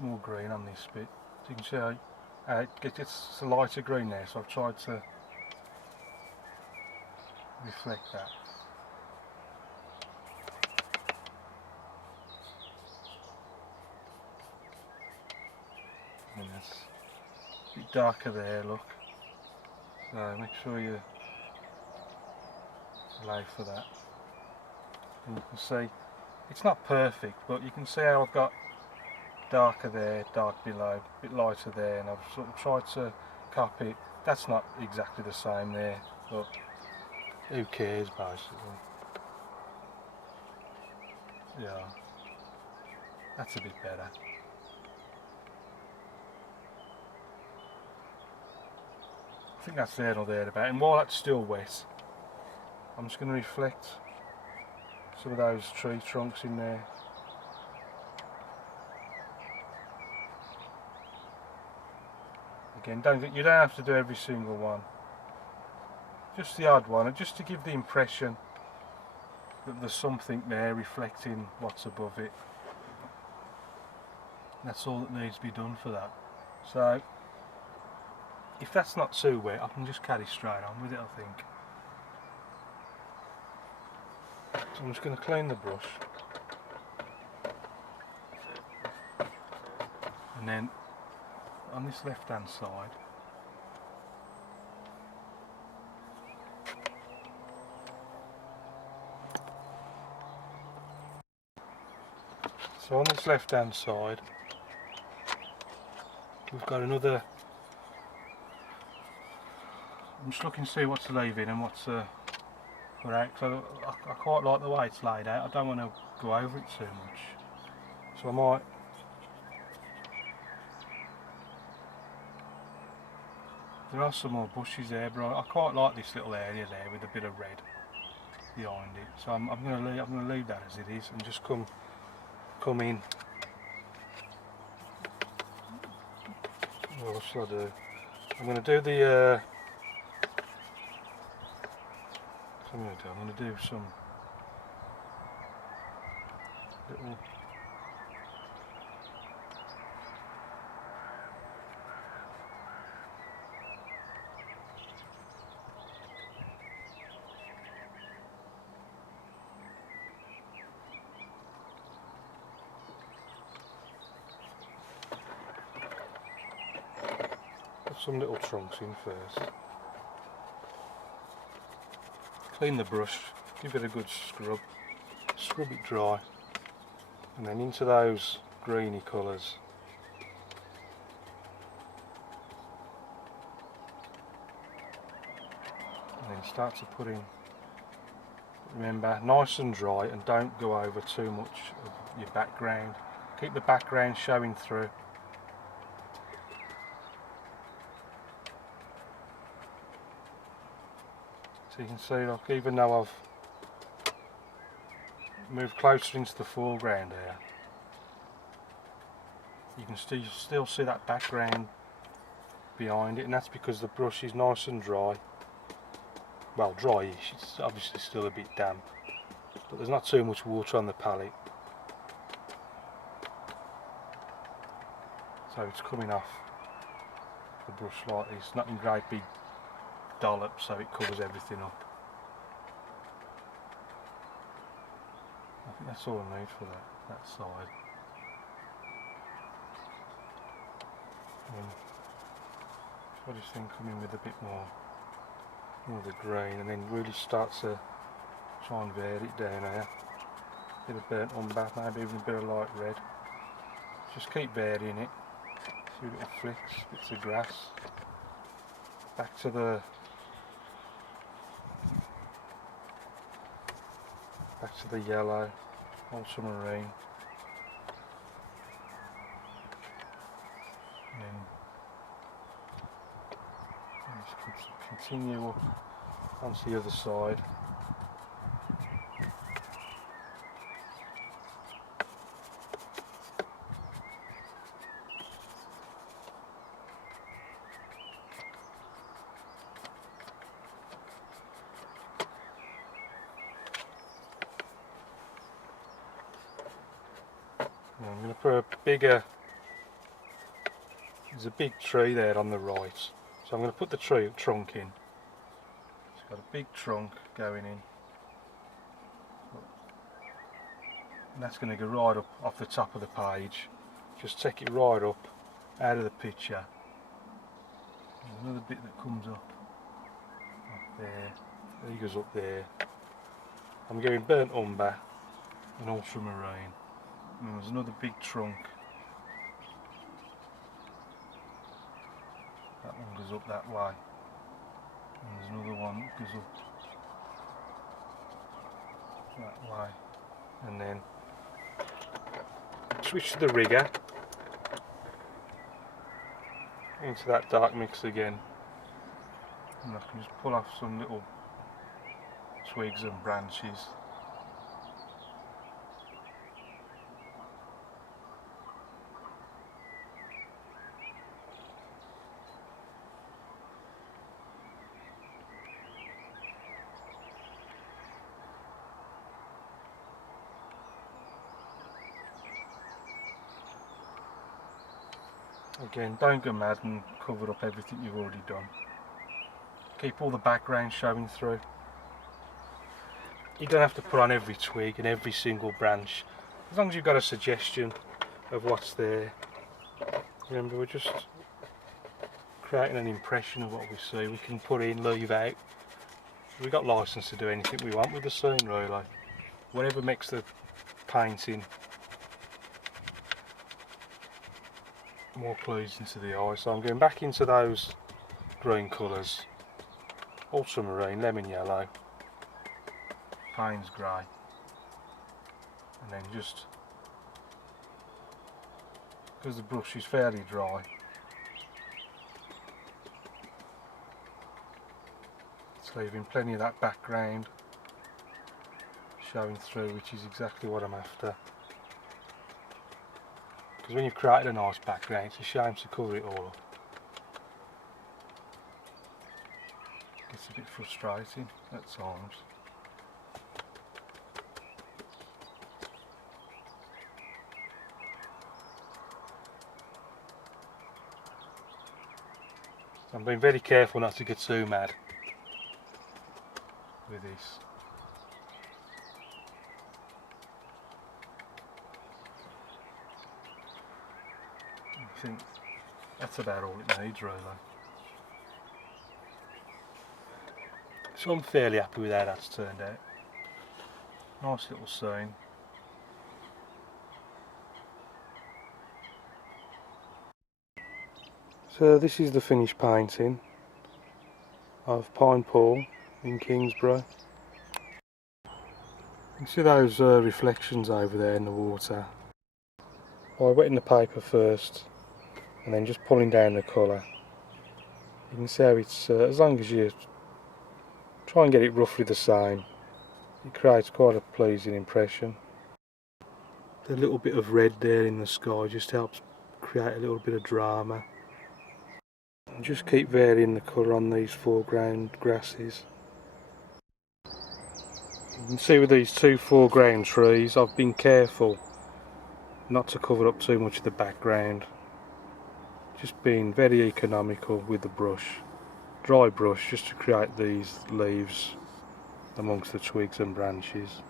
more green on this bit. So you can see how it gets a lighter green there, so I've tried to reflect that. And it's a bit darker there, look. So make sure you allow for that. And you can see it's not perfect, but you can see how I've got darker there, dark below, a bit lighter there, and I've sort of tried to copy it. That's not exactly the same there, but who cares basically. Yeah, that's a bit better. I think that's there or thereabout, and while that's still wet, I'm just going to reflect some of those tree trunks in there. Again, you don't have to do every single one, just the odd one, and just to give the impression that there's something there reflecting what's above it. That's all that needs to be done for that. So if that's not too wet, I can just carry straight on with it, I think. So I'm just going to clean the brush, and then on this left hand side, we've got another. I'm just looking to see what's leaving and what's put out. So I quite like the way it's laid out. I don't want to go over it too much, so I might. There are some more bushes there, but I quite like this little area there with a bit of red behind it. So I'm going to leave that as it is and just come in. What shall I do? I'm going to do the. I'm going to do some little. Some little trunks in first. Clean the brush, give it a good scrub it dry, and then into those greeny colours. And then start to put in, remember, nice and dry, and don't go over too much of your background. Keep the background showing through. So you can see, like, even though I've moved closer into the foreground here, you can still see that background behind it, and that's because the brush is nice and dry. Well, dryish, it's obviously still a bit damp, but there's not too much water on the palette, so it's coming off the brush like this, not in great big dollops so it covers everything up. I think that's all I need for that side. I just think come in with a bit more of the green, and then really start to try and vary it down here. A bit of burnt umber, maybe even a bit of light red. Just keep varying it. See little flicks, bits of grass. Back to the yellow, ultramarine. And then just continue up onto the other side. I'm going to put a bigger There's a big tree there on the right, so I'm going to put the trunk in. It's got a big trunk going in, and that's going to go right up off the top of the page. Just take it right up out of the picture. There's another bit that comes up there. He goes up there. I'm going burnt umber and ultramarine. And there's another big trunk. That one goes up that way. And there's another one that goes up that way. And then switch to the rigger into that dark mix again. And I can just pull off some little twigs and branches. Again, don't go mad and cover up everything you've already done. Keep all the background showing through. You don't have to put on every twig and every single branch, as long as you've got a suggestion of what's there. Remember, we're just creating an impression of what we see. We can put in, leave out. We've got license to do anything we want with the scene, really. Whatever makes the painting more pleasing to the eye. So I'm going back into those green colours, ultramarine, lemon yellow, Payne's grey, and then just, because the brush is fairly dry, it's leaving plenty of that background showing through, which is exactly what I'm after. Because when you've created a nice background, it's a shame to cover it all up. It's a bit frustrating at times. I'm being very careful not to get too mad with this. I think that's about all it needs, really. So I'm fairly happy with how that's turned out. Nice little scene. So this is the finished painting of Pine Pool in Kingsbury. You can see those reflections over there in the water. By wetting the paper first and then just pulling down the colour, you can see how it's, as long as you try and get it roughly the same, it creates quite a pleasing impression. The little bit of red there in the sky just helps create a little bit of drama. And just keep varying the colour on these foreground grasses. You can see with these two foreground trees, I've been careful not to cover up too much of the background. Just being very economical with the brush. Dry brush, just to create these leaves amongst the twigs and branches.